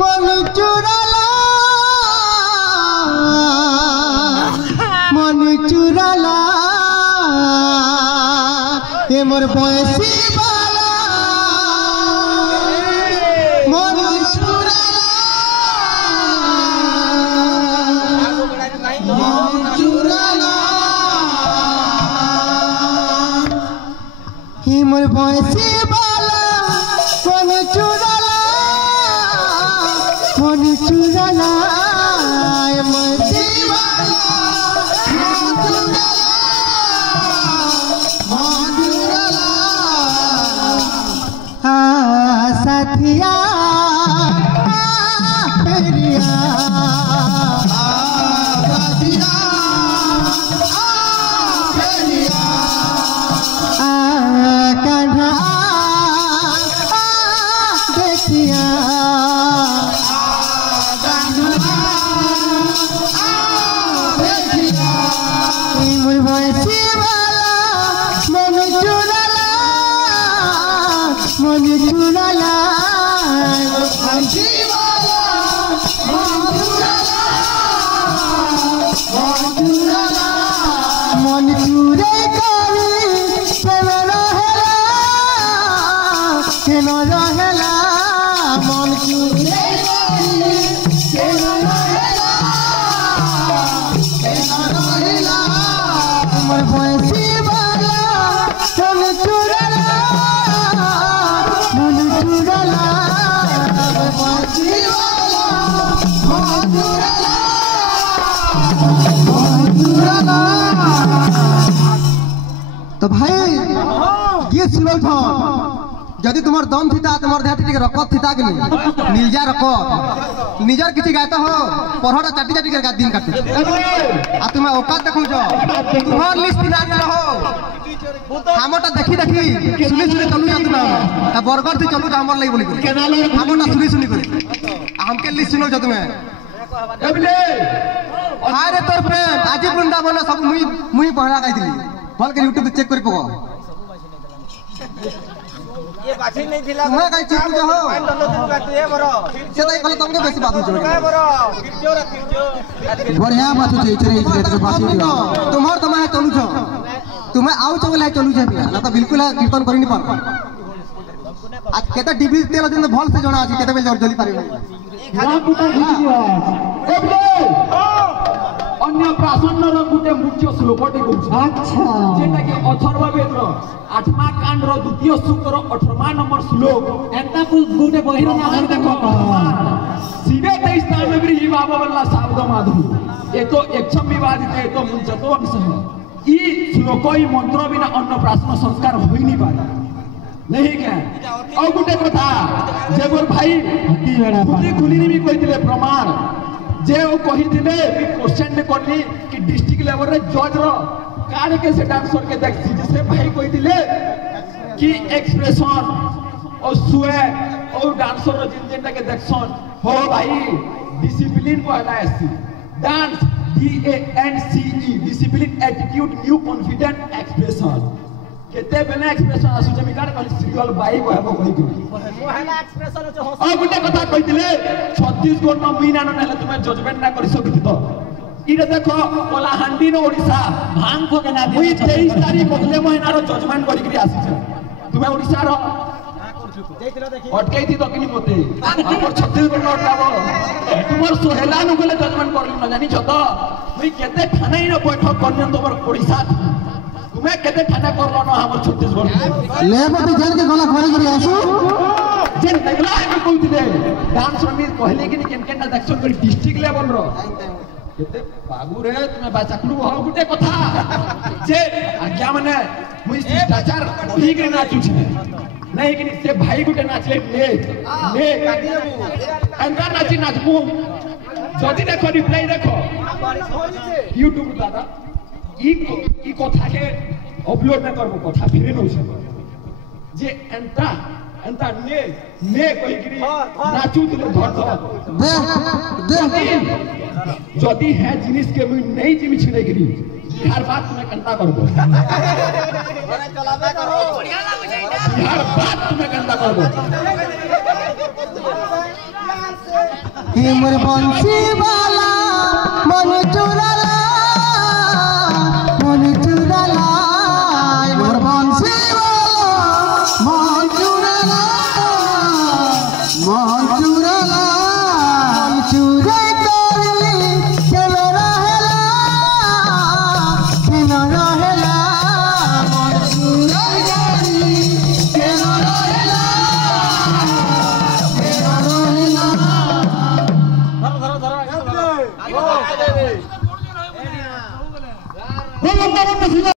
मन चुराला मन चुराला ये मोर बयसी बाला मन चुराला मन चुराला ये मोर बयसी बाला मन चुराला मन चुराला ये बयसी बाला साथिया फेरिया साथिया फेरिया कान्हा देखिया देखिया मोर बयसी वाला मन चुराला मन चुराला मन चुरे करी केन रहेला केन रहेला मन चुरे करी केन रहेला केन रहेला मोर बयसी वाला मन चुराला मन चुराला बयसी वाला मन चुराला तो भाई ये सुनो था जदि तुम दम थीता तुम देह टिके रकत थीता कि निजा रकत निजर किछि गायत हो पढ़टा चाटी चाटी कर दिन काटू आ तुम औकात देखौ छ तुम्हार लिस्ट ना हो हमटा देखी देखी सुनी सुनी चलू जा तुम आ बर्गर थी चलू जा हमर लई बोली हमटा सुनी सुनी कर हमके लिस्ट सुनो छ तुम एबले हाय रे तोर प्रेम आज वृंदावन सब मुई पहला गाइतली भल के YouTube पे चेक करी पको ये बाछी नहीं थिला तुम्हारा काई चेक जो हो ये बरो से ताई कहले तुमके बेसी बात हो बरो किरजो बढ़िया बात हो इचरे बात हो तुम्हार तमे चलू छ तुम्हें आउ चले चलू छ ना तो बिल्कुल कीर्तन करी नहीं पार आज केता डीबी तेल दिन भल से जणा अछि केते बेल जल्दी पारि अन्य प्रासन्नर गुटे मुख्य श्लोकटी कहूँ अच्छा जेटा कि अथर्ववेद 8वां कांड रो द्वितीय सूत्र 18वां नंबर श्लोक एंता गुटे बहिर ना कर देखो सीधे 23 स्थान में भी बाबा वल्ला शब्द माधु ये तो एकछम विवादित है तो मुंचतो अंश है ई श्लोक ई मंत्र बिना अन्न प्राशन संस्कार होई नहीं पारे नहीं क्या और गुटे कथा जे मोर भाई खुली खुली भी कहिथिले प्रमाण जे ओ कहिथिले क्वेश्चन ने करली कि डिस्ट्रिक्ट लेवल रे जज रो कार्य के से डांसर के देख से भाई कहिथिले कि एक्सप्रेशन और सुए और डांसर रो जिन जिनटा के देखसन हो भाई डिसिप्लिन को हलाएसी dance DANCE discipline attitude new confident expression केते बेले एक्सप्रेशन आसु जे मिकार कहली सीरियल बाई को हेबो कहि दिली मोहला एक्सप्रेशन हो आ गुटे कथा कहिथिले छत्तीसगढ़ न मीना न नेले तुमे जजमेंट ना करि सकिति तो इरे देखो कोलाहांडी न ओडिसा भांग को के ना दे 23 तारीख बदले महीना रो जजमेंट करि करी आसी छ तुमे ओडिसा रो अटकै थी तो किनी मते हमर छत्तीसगढ़ न अटकाबो तुमर सोहेला न गले जजमेंट करली न जानि छ तो मुई केते थानाई न बैठक करने तोर ओडिसा तुम्हें केते थाना करलो न हमर छत्तीसगढ़ लेबो जेल के गला खरे करी आसु जेन देखला है कहतिले डांस में कहले कि केन केन एक्शन कर डिस्ट्रिक्ट लेवल रो केते बाबू रे तुमे बाचाकलु हो गुटे कथा जे आज्ञा माने मुई शिष्टाचार ठीक रे नाचु छी नहीं कि से भाई गुटे नाचले ले अंका नाची नाचबू जदी देखो रिप्लाई देखो YouTube दादा ई कथा के अपलोड ना करबो कथा फिरे न छै जे एंता ने कहि गिरी नाचू दिले धर दे जदी है जिनिस के मुई नहीं जिमि छिने गिरी हर बात में कंता करबो चलावे करो बढ़िया लागै छै हर बात में कंता करबो हे मोर बंसी वाला मन चुराला मन चुराला मोर बंसी वाला मन चुराला मन चुराला मन चुरे करली केलो रहेला केलो रहेला मन चुरे करली केलो रहेला केलो रहेला धरो धरो धरो